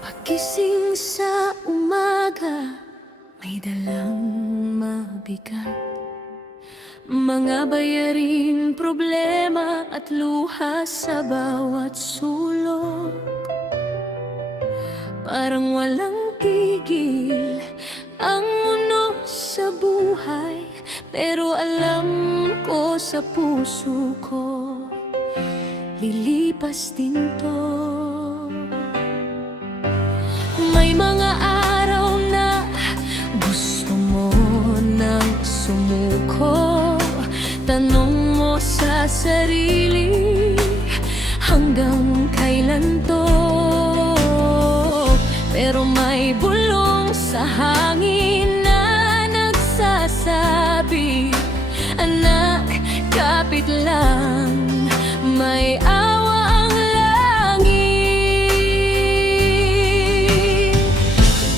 Pagising sa umaga, may dalang mabigat, mga bayaring, problema at luha sa bawat sulok. Parang walang tigil ang mundo sa buhay, pero alam ko sa puso ko, lilipas din to. May mga araw na gusto mo nang sumuko, tanong mo sa sarili, hanggang kailan to? Pero may bulong sa hangin na nagsasabi, anak, kapit lang, may awa ang langit.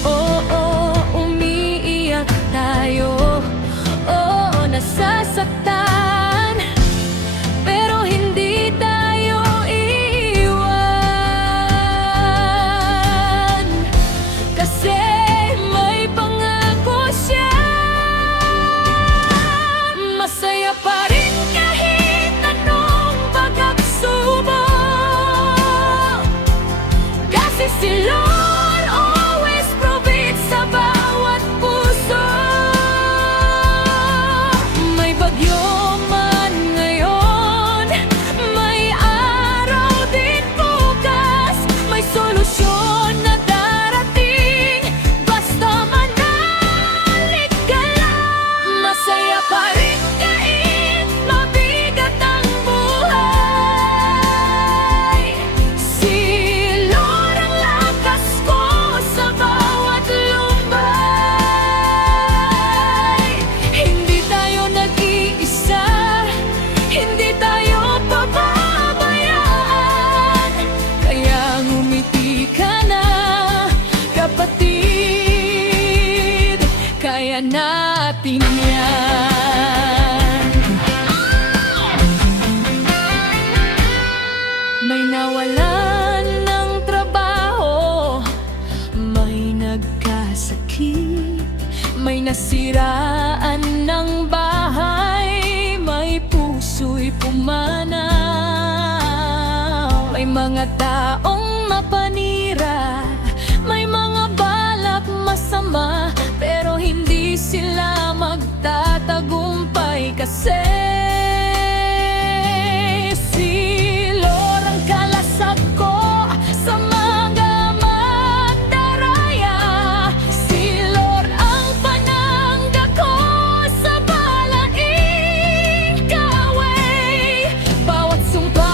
Oo, umiiyak tayo, oo, nasasaktan, pero hindi tayo iiwan, kasi may pangako siya. Masaya pa rin kahit anong pag-aksubok, kasi si Lord always provide sa bawat puso. May bagyo man ngayon, may araw din bukas, may solusyon na darating, basta manalig ka lang. Masaya pa rin kahit mabigat ang buhay, si Lord ang lakas ko sa bawat lumbay. Hindi tayo nag-iisa, hindi tayo pababayaan, kaya ngumiti ka na, kapatid, kaya natin yan. May nawalan ng trabaho, may nagkasakit, may nasiraan ng bahay, may puso'y pumanaw. May mga taong mapanira, may mga balak masama, pero hindi sila magtatagumpay, kasi si Lord ang kalasag ko sa mga magdaraya, si Lord ang panangga ko sa balaing kaway. Bawat sumpa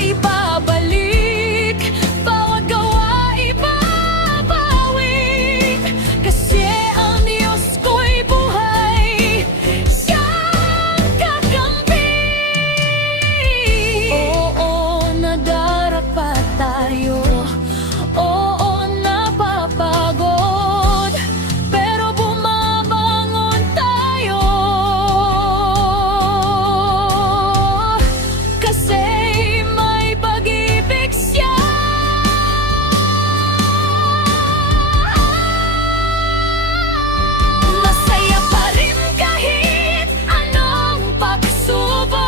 ibabalik, bawat gawa ibabawi, kasi ang Diyos ko'y buhay, siyang kakampi. Oo, nadarapa tayo, oo, napapagod, pero bumabangon tayo, kasi may pag-ibig siya. Masaya pa rin kahit anong pagsubok,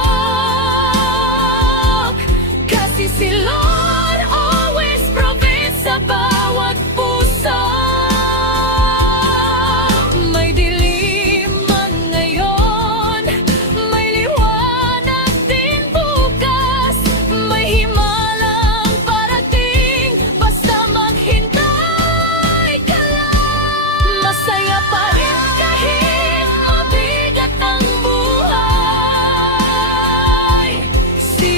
kasi si Lord always provide sa bawat puso. May dilim man ngayon, may liwanag din bukas, may himalang parating, basta maghintay ka lang. Masaya pa rin kahit mabigat ang buhay, si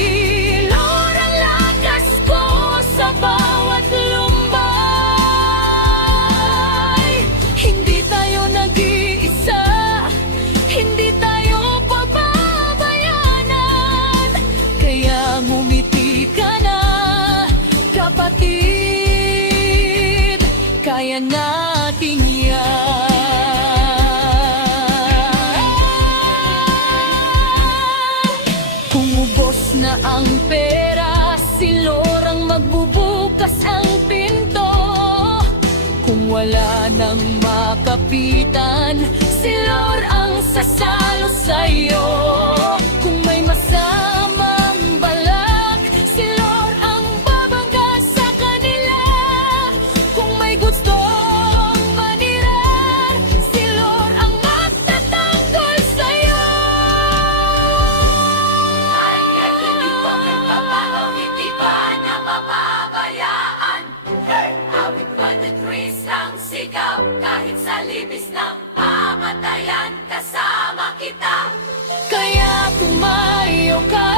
Lord ang lakas ko sa bawat lumbay. Hindi tayo nag-iisa, hindi tayo pababayanan, kaya ngumiti ka na, kapatid, kaya natin yan. Kung wala nang makapitan, si Lord ang sasalo sa'yo. Kung may masamang balak, si Lord ang babangga sa kanila. Kung may gustong manira, si Lord ang magtatanggol sa'yo. Kanya hindi pa magbabago, hindi pa napapabayaan. Awit 1, 2, 3 ang sigaw, kahit sa libis ng kamatayan, kasama kita. Kaya tumayo ka,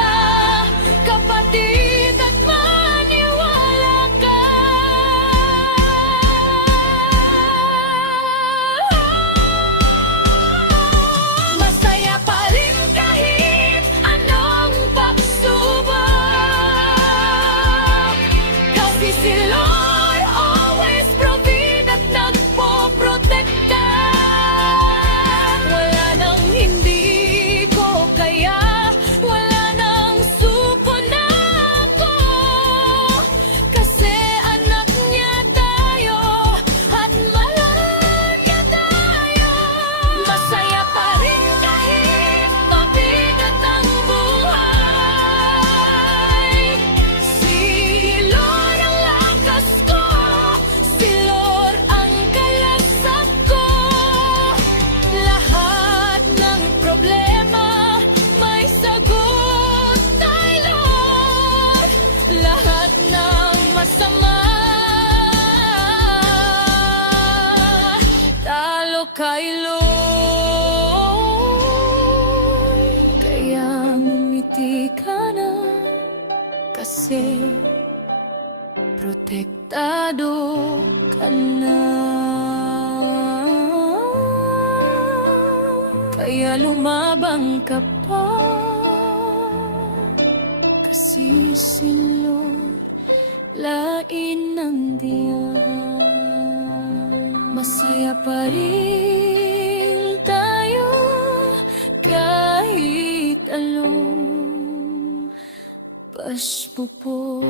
kapatid, at maniwala ka. Masaya pa rin kahit anong pagsubok, kasi si Lord always provide at nagpoprotekta. Wala nang hindi ko kaya, wala nang suko na ako, kasi anak niya tayo at mahal niya tayo. Masaya pa rin kahit mabigat ang buhay. Si Lord ang lakas ko, si Lord ang kalasag ko. Lahat ng problema may sagot kay Lord. Lahat ng masama talo kay Lord. Kaya ngumiti ka na, kasi protektado ka na. Kaya lumabang ka pa, kasi si Lord lain ng diyan. Masaya pa rin tayo kahit anong pasbubok.